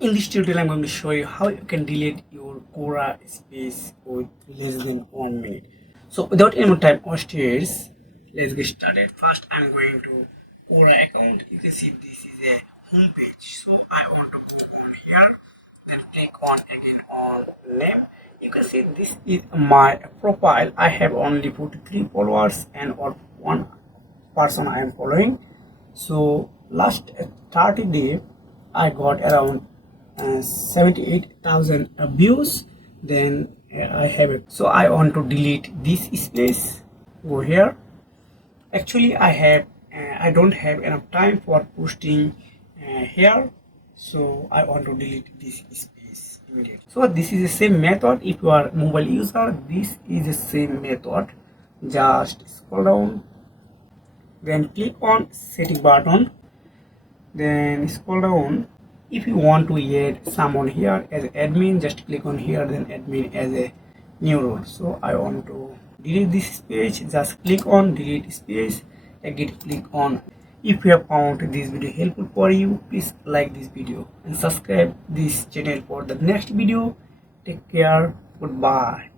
In this tutorial, I'm going to show you how you can delete your Quora space with less than 1 minute. So without any more time wasted, let's get started. First, I'm going to Quora account. You can see this is a home page. So I want to go on here, then click on again on name. You can see this is my profile. I have only 43 followers and or one person I am following. So last 30 days I got around 78,000 views. Then I have it, so I want to delete this space. Go here. Actually I don't have enough time for posting here, so I want to delete this space immediately. So this is the same method. If you are mobile user, this is the same method. Just scroll down, then click on setting button, then scroll down. If you want to add someone here as admin, just click on here, then admin as a new role. So I want to delete this page, just click on delete space, again click on. If you have found this video helpful for you, please like this video and subscribe this channel for the next video. Take care, goodbye.